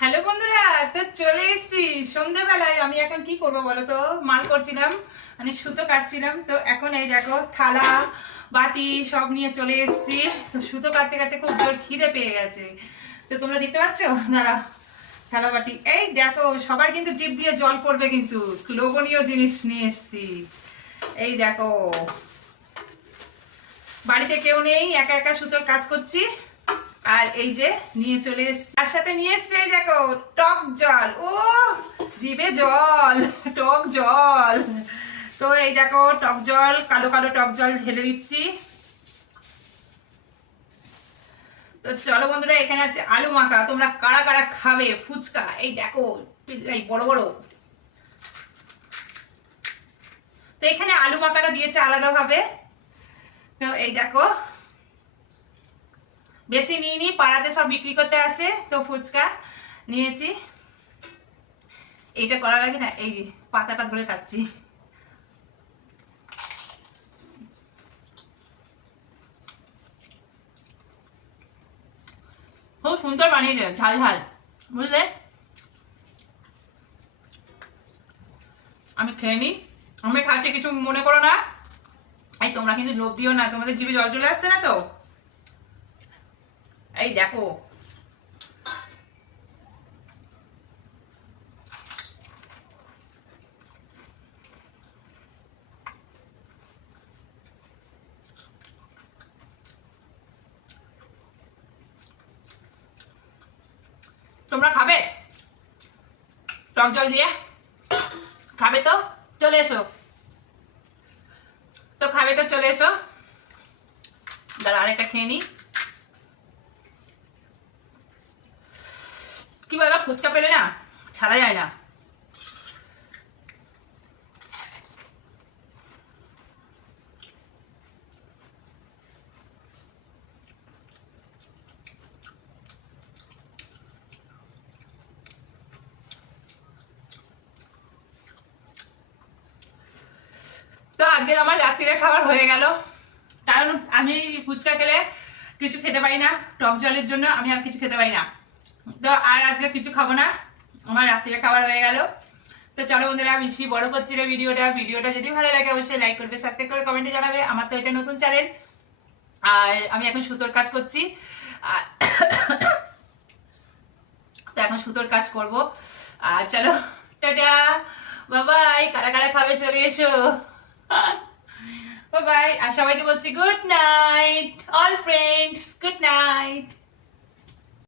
Hello বন্ধুরা, তো চলে এসেছি সন্ধ্যেবেলায়। আমি এখন কি করবো বলো তো, মাল করছিলাম, মানে সুতো কাটছিলাম। তো এখন এই দেখো থালা বাটি সব নিয়ে চলে এসেছি। তো সুতো কাটতে কাটতে খুব জোর খিদে পেয়ে গেছে। তো তোমরা দেখতে পাচ্ছ, দাঁড়া, থালা বাটি এই দেখো, সবার কিন্তু জিভ দিয়ে জল পড়বে, কিন্তু লোভনীয় জিনিস নিয়ে এসেছি। এই দেখো, বাড়িতে কেউ নেই, একা একা সুতোর কাজ করছি। আর এই যে নিয়ে চলে এসছে, তার সাথে নিয়ে এসছে এই দেখো টক জল। ও জিভে জল, টক জল। তো এই দেখো টক জল, কালো কালো টক জল ঢেলে দিচ্ছি। তো চলো বন্ধুরা, এখানে আছে আলু মাখা। তোমরা কারা কারা খাবে ফুচকা? এই দেখো এই বড় বড়। তো এখানে আলু মাখাটা দিয়েছে আলাদা ভাবে। তো এই দেখো, বেশি নিইনি, পাড়াতে সব বিক্রি করতে আসে, তো ফুচকা নিয়েছি। এইটা করার আগে না এই পাতাটা ধরে খাচ্ছি। খুব সুন্দর বানিয়েছে, ঝাল ঝাল, বুঝলে? আমি খেয়ে নি, আমি খাচ্ছি, কিছু মনে করো না। এই তোমরা কিন্তু লোভ দিও না, তোমাদের জিভে জল চলে আসছে না তো? এই দেখো, তোমরা খাবে টক জল দিয়ে? খাবে তো চলে এসো, তো খাবে তো চলে এসো। দাঁড়া আরেকটা খেয়ে নি। কি বলো, ফুচকা পেলে না ছাড়া যায় না। তো আজকে আমার রাত্রিরে খাবার হয়ে গেল, কারণ আমি ফুচকা খেলে কিছু খেতে পারি না, টক জলের জন্য আমি আর কিছু খেতে পারি না। তো আর আজকে কিছু খাবো না, আমার রাত্রিরে খাবার হয়ে গেল। তো চলো বন্ধুরা, বেশি বড় করছি না ভিডিওটা যদি ভালো লাগে অবশ্যই লাইক করবে, সাবস্ক্রাইব করে কমেন্টে জানাবে। আমার তো এটা নতুন চ্যানেল, আর আমি এখন সুতোর কাজ করছি। তো এখন সুতোর কাজ করব। আর চলো টাটা, বাবাই। কারা কারা খাবে চলে এসো, বাবাই। আর সবাইকে বলছি good night, all friends, good night.